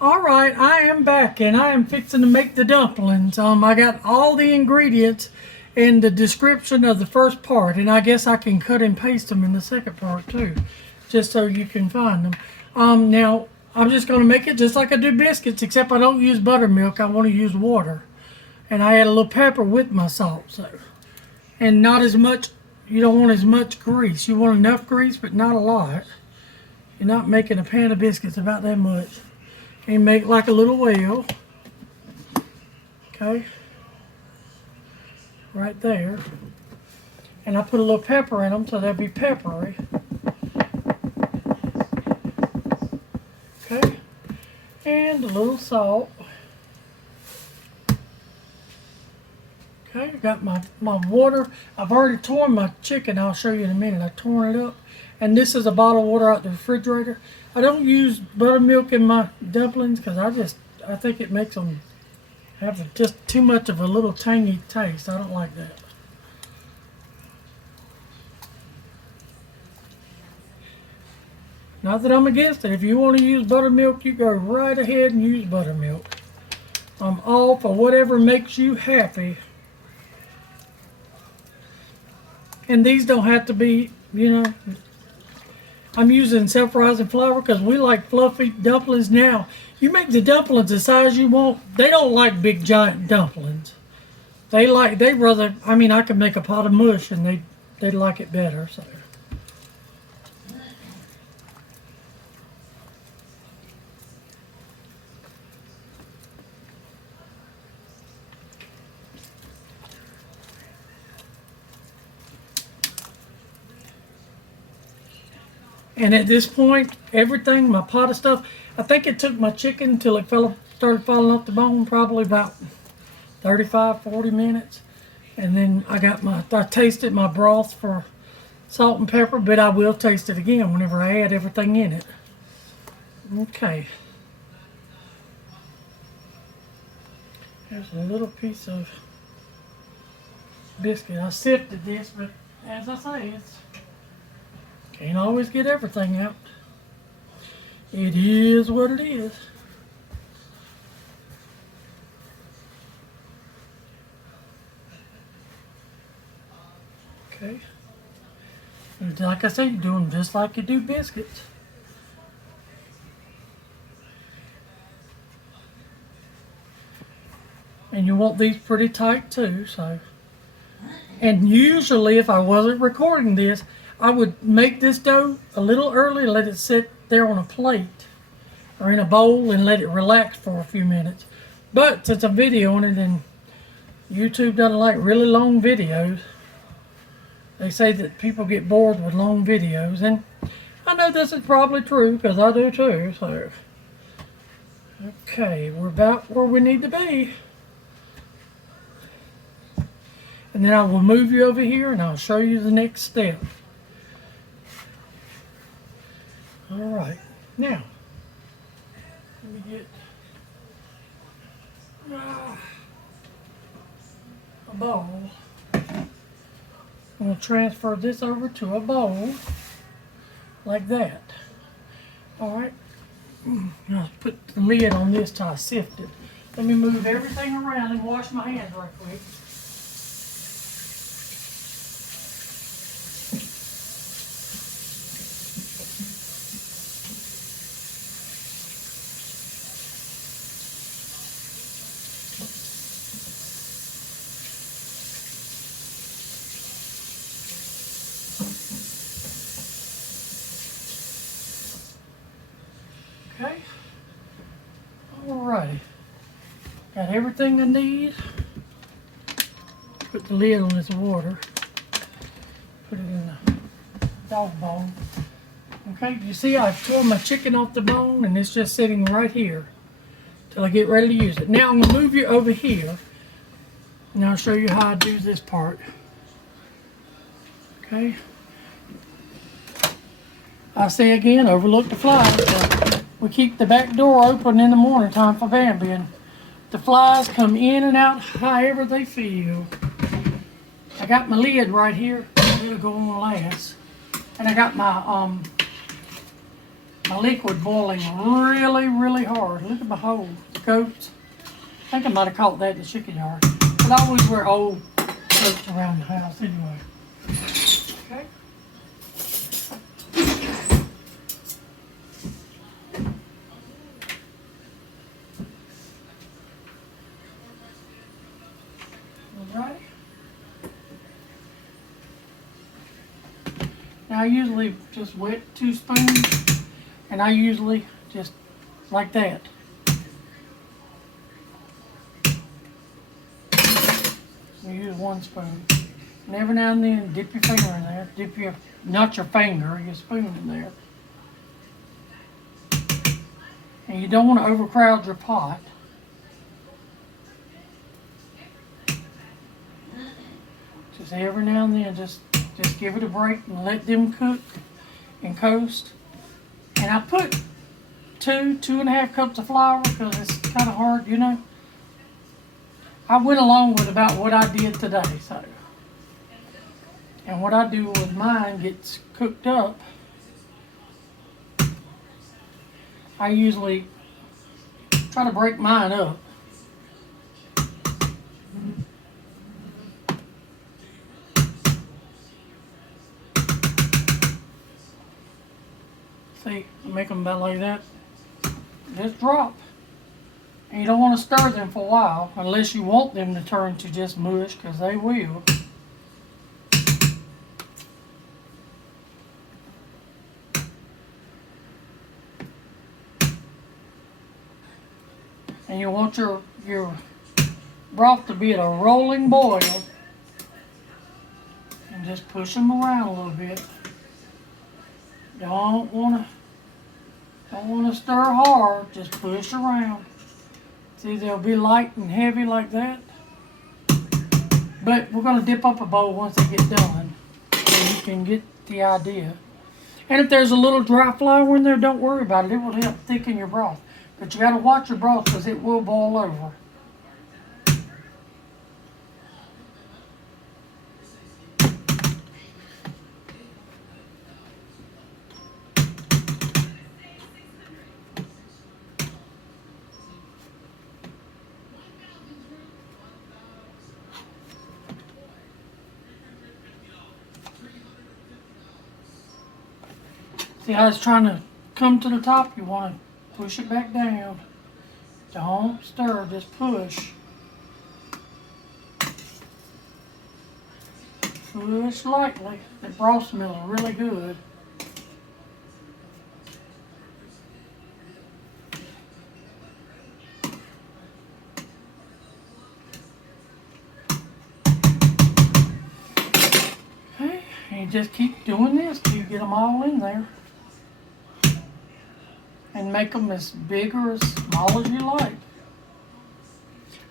All right, I am back and I am fixing to make the dumplings. I got all the ingredients in the description of the first part, and I guess I can cut and paste them in the second part too, just so you can find them. Now I'm just going to make it just like I do biscuits, except I don't use buttermilk. I want to use water, and I add a little pepper with my salt, so and not as much. You don't want as much grease. You want enough grease, but not a lot. You're not making a pan of biscuits about that much. And make like a little well, okay, right there. And I put a little pepper in them so they'll be peppery. Okay, and a little salt. Okay, I got my water. I've already torn my chicken. I'll show you in a minute. I've torn it up. And this is a bottle of water out the refrigerator. I don't use buttermilk in my dumplings because I think it makes them have just too much of a little tangy taste. I don't like that. Not that I'm against it. If you want to use buttermilk, you go right ahead and use buttermilk. I'm all for whatever makes you happy. And these don't have to be, I'm using self-rising flour because we like fluffy dumplings now. You make the dumplings the size you want. They don't like big giant dumplings. They rather, I can make a pot of mush and they like it better. So. And at this point, everything, my pot of stuff, I think it took my chicken until it started falling off the bone, probably about 35, 40 minutes. And then I tasted my broth for salt and pepper, but I will taste it again whenever I add everything in it. Okay. There's a little piece of biscuit. I sifted this, but as I say, can't always get everything out. It is what it is. Okay. And like I said, you do them just like you do biscuits. And you want these pretty tight too, so. And usually if I wasn't recording this, I would make this dough a little early, let it sit there on a plate or in a bowl and let it relax for a few minutes. But since I'm videoing it and YouTube doesn't like really long videos, they say that people get bored with long videos. And I know this is probably true because I do too. So, okay, we're about where we need to be. And then I will move you over here and I'll show you the next step. All right, now, let me get a bowl. I'm going to transfer this over to a bowl, like that. All right, I'll put the lid on this till I sift it. Let me move everything around and wash my hands right quick. Okay, alrighty, got everything I need. Put the lid on this water, put it in the dog bone. Okay, you see I tore my chicken off the bone and it's just sitting right here till I get ready to use it. Now I'm going to move you over here and I'll show you how I do this part. Okay, I say again, overlook the flies. We keep the back door open in the morning time for Bambi, and the flies come in and out however they feel. I got my lid right here. It'll go on last. And I got my my liquid boiling really, really hard. Look at my hole, the coats. I think I might have caught that in the chicken yard. But I always wear old coats around the house anyway. Okay. All right. Now I usually just wet 2 spoons, and I usually just like that. You use 1 spoon. And every now and then dip your finger in there. Not your finger, your spoon in there. And you don't want to overcrowd your pot. Just every now and then, just give it a break and let them cook and coast. And I put 2.5 cups of flour because it's kind of hard, you know. I went along with about what I did today, so. And what I do with mine gets cooked up, I usually try to break mine up. See, make them about like that. Just drop. And you don't want to stir them for a while unless you want them to turn to just mush, because they will. And you want your broth to be at a rolling boil. And just push them around a little bit. Don't want to stir hard, just push around. See, they'll be light and heavy like that. But we're going to dip up a bowl once they get done, so you can get the idea. And if there's a little dry flour in there, don't worry about it. It will help thicken your broth. But you got to watch your broth because it will boil over. See how it's trying to come to the top? You want to push it back down. Don't stir, just push. Push lightly. The broth smells really good. Okay, and you just keep doing this till you get them all in there. And make them as big or as small as you like.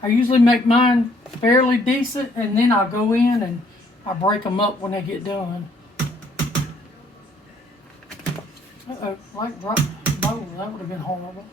I usually make mine fairly decent, and then I'll go in and I break them up when they get done. Uh-oh, like drop the bowl, that would have been horrible.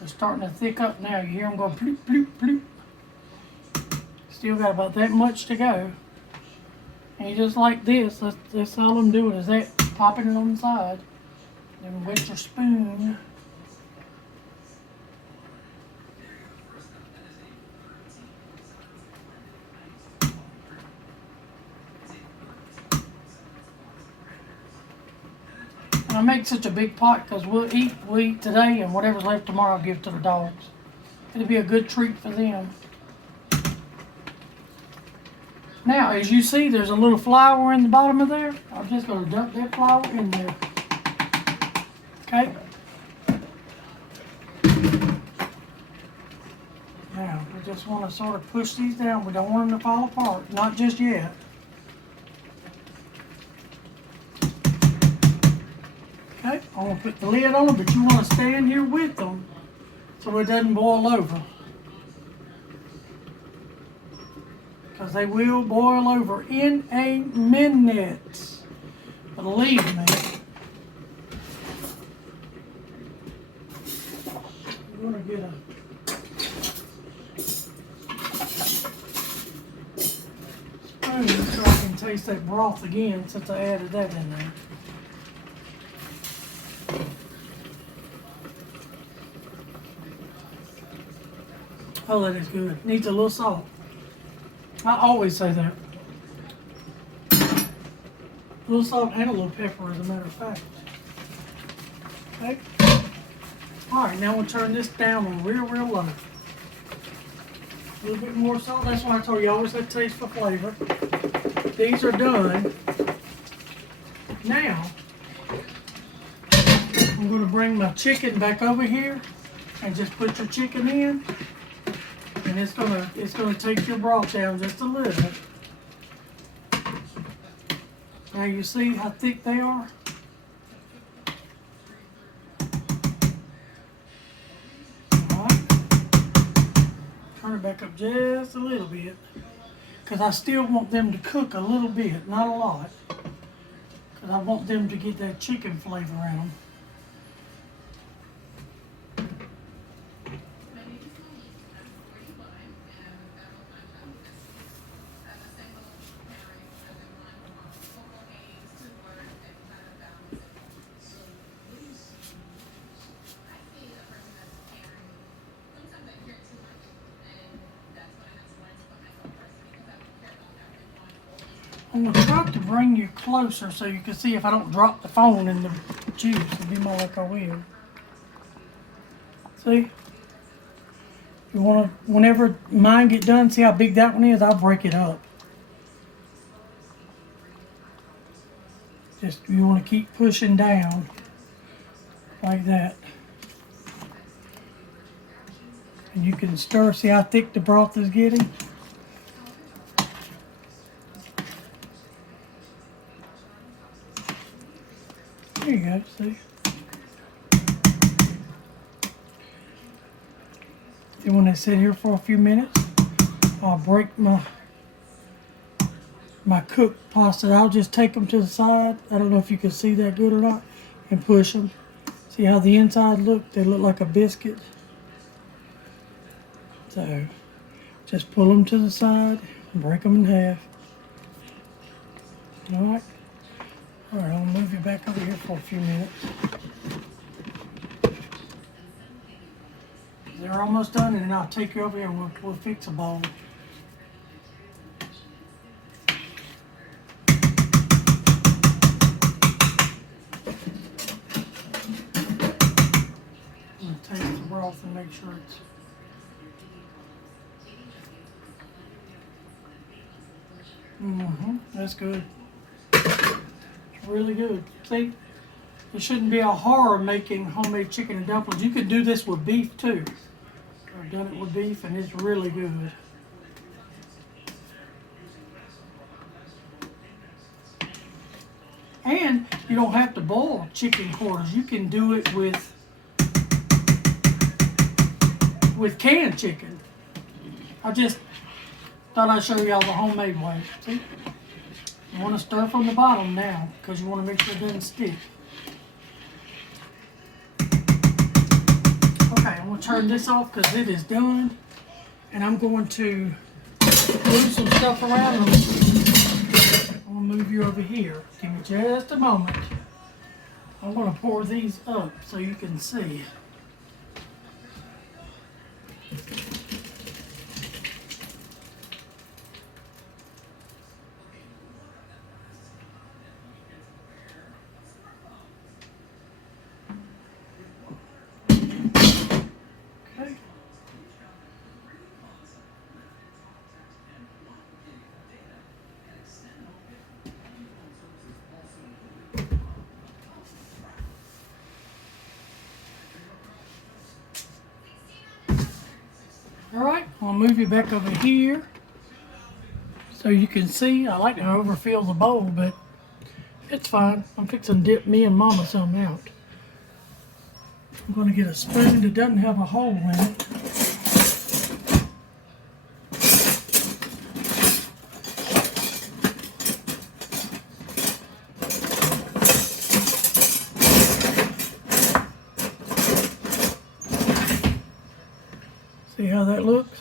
They're starting to thick up now. You hear them go bloop, bloop, bloop. Still got about that much to go. And you just like this. That's all I'm doing is that, popping it on the side. Then wet your spoon. And I make such a big pot because we'll eat today, and whatever's left tomorrow I'll give to the dogs. It'll be a good treat for them. Now, as you see, there's a little flour in the bottom of there. I'm just going to dump that flour in there. Okay? Now, we just want to sort of push these down. We don't want them to fall apart. Not just yet. Okay, I'm going to put the lid on them, but you want to stay in here with them so it doesn't boil over. Because they will boil over in a minute. Believe me. I'm gonna get a spoon so I can taste that broth again since I added that in there. Oh, that is good. Needs a little salt. I always say that. A little salt and a little pepper, as a matter of fact. Okay. All right, now we'll turn this down on real low. A little bit more salt. That's why I told you I always have to taste for flavor. These are done. Now, I'm going to bring my chicken back over here and just put your chicken in. And it's gonna take your broth down just a little. Now you see how thick they are? Alright. Turn it back up just a little bit. Because I still want them to cook a little bit, not a lot. Because I want them to get that chicken flavor in them. I'm going to try to bring you closer so you can see if I don't drop the phone in the juice. It'll be more like I will. See? You want to, whenever mine get done, see how big that one is? I'll break it up. Just, you want to keep pushing down like that. And you can stir, see how thick the broth is getting? There you go, see? And when they sit here for a few minutes, I'll break my cooked pasta. I'll just take them to the side. I don't know if you can see that good or not. And push them. See how the inside look? They look like a biscuit. So, just pull them to the side and break them in half. Alright. Alright, I'll move you back over here for a few minutes. They're almost done, and then I'll take you over here and we'll fix a bowl. I'm going to taste the broth and make sure it's... That's good. It's really good. See? It shouldn't be a horror making homemade chicken and dumplings. You could do this with beef too. I've done it with beef and it's really good. And you don't have to boil chicken quarters. You can do it with canned chicken. I just thought I'd show y'all the homemade way. See? You want to stir from the bottom now because you want to make sure it doesn't stick. Okay, I'm going to turn this off because it is done. And I'm going to move some stuff around. I'm going to move you over here. Give me just a moment. I'm going to pour these up so you can see. Alright, I'll move you back over here so you can see. I like to overfill the bowl, but it's fine. I'm fixing to dip me and Mama some out. I'm going to get a spoon that doesn't have a hole in it. See how that looks?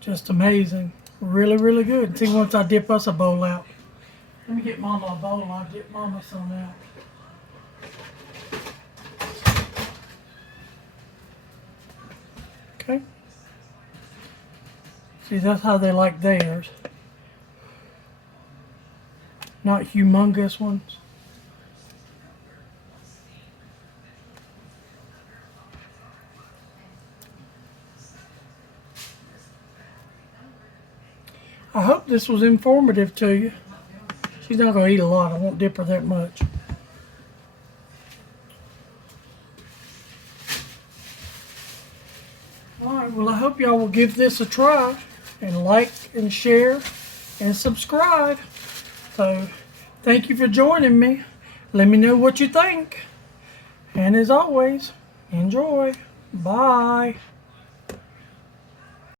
Just amazing. Really, really good. See, once I dip us a bowl out. Let me get Mama a bowl. I'll get Mama some out. Okay. See, that's how they like theirs. Not humongous ones. I hope this was informative to you. She's not going to eat a lot. I won't dip her that much. Alright, well, I hope y'all will give this a try and like and share and subscribe. So, thank you for joining me. Let me know what you think. And as always, enjoy. Bye.